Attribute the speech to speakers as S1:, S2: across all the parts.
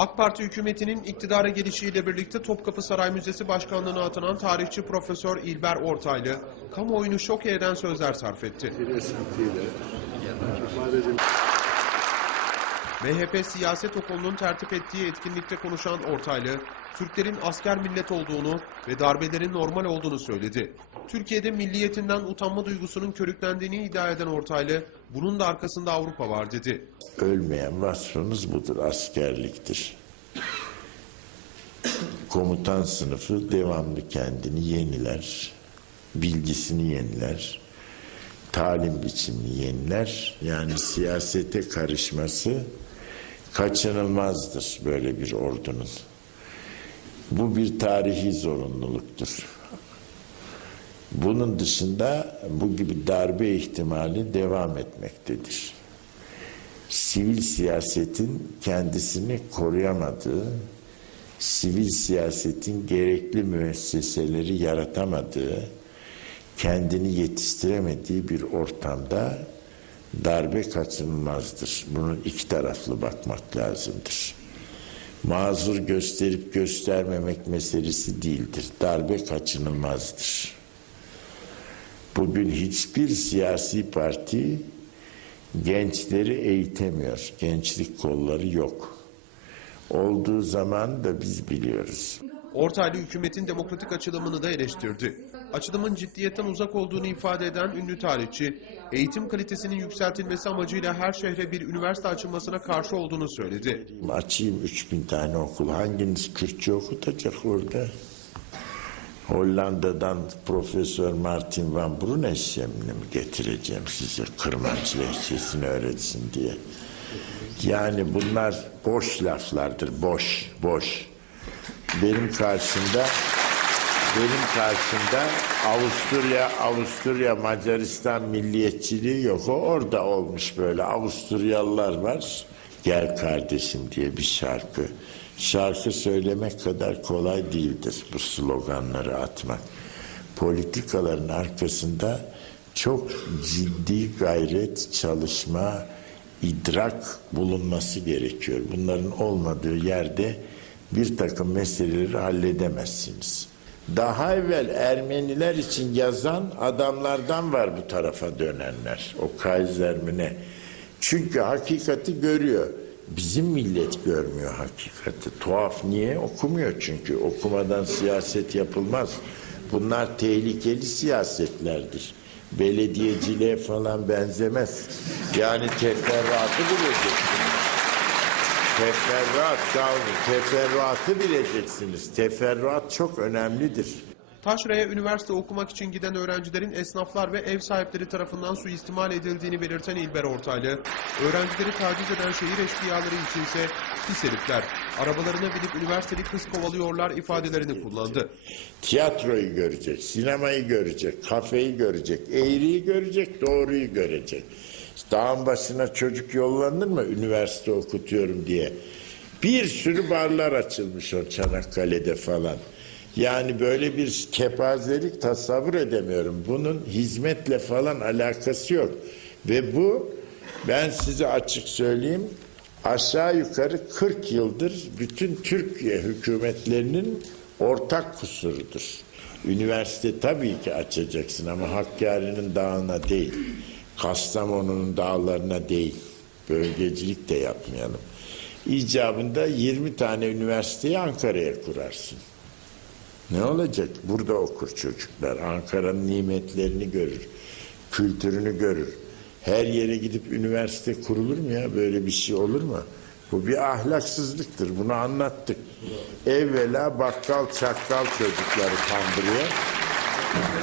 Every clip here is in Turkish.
S1: AK Parti hükümetinin iktidara gelişiyle birlikte Topkapı Saray Müzesi Başkanlığı'na atanan tarihçi Profesör İlber Ortaylı, kamuoyunu şok eden sözler sarf etti. MHP siyaset okulunun tertip ettiği etkinlikte konuşan Ortaylı, Türklerin asker millet olduğunu ve darbelerin normal olduğunu söyledi. Türkiye'de milliyetinden utanma duygusunun körüklendiğini iddia eden Ortaylı, bunun da arkasında Avrupa var dedi.
S2: Ölmeyen vasfımız budur, askerliktir. Komutan sınıfı devamlı kendini yeniler, bilgisini yeniler, talim biçimini yeniler. Yani siyasete karışması kaçınılmazdır böyle bir ordunun. Bu bir tarihi zorunluluktur. Bunun dışında bu gibi darbe ihtimali devam etmektedir sivil siyasetin kendisini koruyamadığı, sivil siyasetin gerekli müesseseleri yaratamadığı, kendini yetiştiremediği bir ortamda darbe kaçınılmazdır. Bunun iki taraflı bakmak lazımdır. Mazur gösterip göstermemek meselesi değildir. Darbe kaçınılmazdır. Bugün hiçbir siyasi parti gençleri eğitemiyor. Gençlik kolları yok. Olduğu zaman da biz biliyoruz.
S1: Ortaylı hükümetin demokratik açılımını da eleştirdi. Açılımın ciddiyetten uzak olduğunu ifade eden ünlü tarihçi, eğitim kalitesinin yükseltilmesi amacıyla her şehre bir üniversite açılmasına karşı olduğunu söyledi.
S2: Açayım 3000 tane okul. Hanginiz Kürtçe okutacak orada? Hollanda'dan Profesör Martin van Brunes'emini mi getireceğim size kırmancı lehçesini öğretsin diye. Yani bunlar boş laflardır. Boş, boş. Benim karşımda benim karşımda Avusturya, Avusturya, Macaristan milliyetçiliği yok. O orada olmuş böyle. Avusturyalılar var. Gel kardeşim diye bir şarkı. Şarkı söylemek kadar kolay değildir bu sloganları atmak. Politikaların arkasında çok ciddi gayret, çalışma, idrak bulunması gerekiyor. Bunların olmadığı yerde bir takım meseleleri halledemezsiniz. Daha evvel Ermeniler için yazan adamlardan var bu tarafa dönenler. O Kaiser mi ne? Çünkü hakikati görüyor. Bizim millet görmüyor hakikati. Tuhaf niye? Okumuyor çünkü. Okumadan siyaset yapılmaz. Bunlar tehlikeli siyasetlerdir. Belediyeciliğe falan benzemez. Yani teferruatı bileceksiniz. Teferruat, olun. Teferruatı bileceksiniz. Teferruat çok önemlidir.
S1: Taşra'ya üniversite okumak için giden öğrencilerin esnaflar ve ev sahipleri tarafından suistimal edildiğini belirten İlber Ortaylı, öğrencileri taciz eden şehir eşkıyaları içinse pis herifler, arabalarına binip üniversiteli kız kovalıyorlar ifadelerini kullandı.
S2: Tiyatroyu görecek, sinemayı görecek, kafeyi görecek, eğriyi görecek, doğruyu görecek. Dağın başına çocuk yollanır mı üniversite okutuyorum diye? Bir sürü barlar açılmış o Çanakkale'de falan. Yani böyle bir kepazelik tasavvur edemiyorum. Bunun hizmetle falan alakası yok. Ve bu ben size açık söyleyeyim aşağı yukarı 40 yıldır bütün Türkiye hükümetlerinin ortak kusurudur. Üniversite tabii ki açacaksın ama Hakkari'nin dağına değil, Kastamonu'nun dağlarına değil. Bölgecilik de yapmayalım. İcabında 20 tane üniversiteyi Ankara'ya kurarsın. Ne olacak? Burada okur çocuklar. Ankara'nın nimetlerini görür. Kültürünü görür. Her yere gidip üniversite kurulur mu ya? Böyle bir şey olur mu? Bu bir ahlaksızlıktır. Bunu anlattık. Evvela bakkal çakkal çocukları kandırıyor.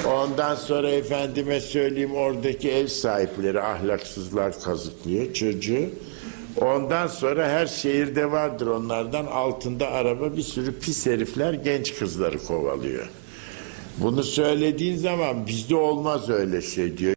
S2: Ondan sonra efendime söyleyeyim oradaki ev sahipleri ahlaksızlar kazıklıyor çocuğu. Ondan sonra her şehirde vardır onlardan altında araba bir sürü pis herifler genç kızları kovalıyor. Bunu söylediğin zaman bizde olmaz öyle şey diyor.